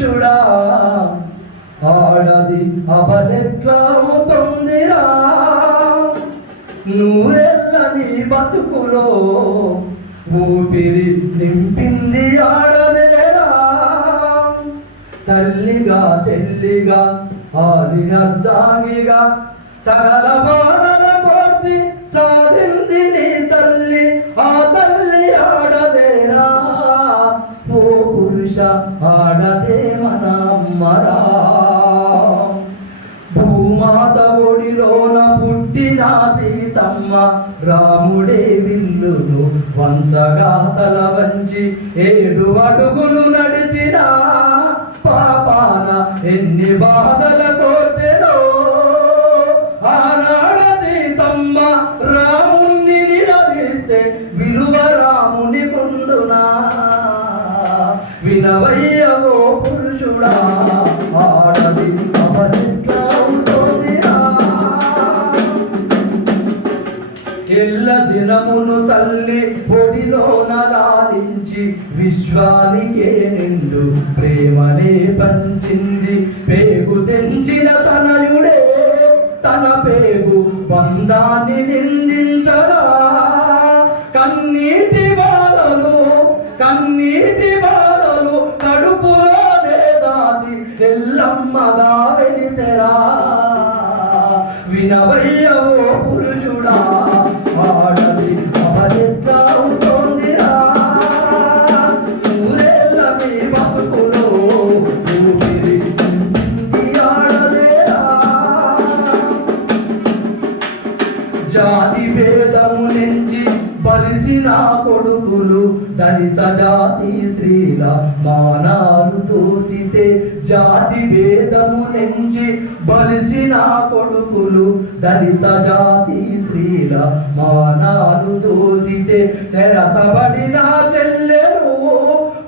పురుషుడా ఆడది అబలెట్లవుతుందిరా నువ్వెల్లని బతుకులో ఊపిరి నింపింది ఆడదేరా తల్లిగా చెల్లిగా ఆది అర్ధాంగిగా సకల బాధల కోర్చి సాధింది నీ తల్లి ఆ తల్లి ఆడదేరా ఓ పురుష ఆడదే మన అమ్మరా భూమాత ఒడిలోన పుట్టిన సీతమ్మ రాముడే విల్లును వంచగా తల వంచి 7 అడుగులు నడిచిన పాపాన ఎన్ని బాధల కోచెనో ఆనాడ సీతమ్మ రాముణ్ణి నిలదీస్తే విలువ రాముని కుండునా వినవయ్యవో పురుషుడా ఆడది ఎల్ల దినమును తల్లి పొడిలోన లాలించి విశ్వానికే నిండు ప్రేమనే పంచింది పేగు తెంచిన తనయుడే తన పేగు బంధాన్ని నిందించగా కన్నీటి బాధలు కడుపులో దాచి ఎల్లమ్మగా వెలిసెరా వినవయ్యవో పురుషుడా ఆడది అబలెట్లవుతోందిరా ఊరెల్లని బతుకులో ఊపిరి ఆడదేరా జాతి భేదము నుంచి బలిసిన కొడుకులు దళిత జాతి స్త్రీల మానాలు తోసితే జాతి భేదము నుంచి బలిసిన కొడుకులు దళిత జాతి స్త్రీల మానాలు దోచితే చెరసబడిన చెల్లెలు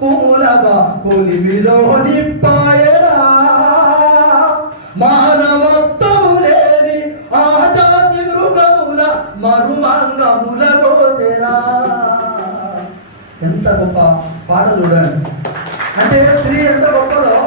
కుములగా కొలిమిలో నిప్పాయరా మానవత్వము లేని ఆ జాతి మృగముల మరుమంగముల గోచెరా ఎంత గొప్ప పాట చూడండి అంటే స్త్రీ ఎంత గొప్పదో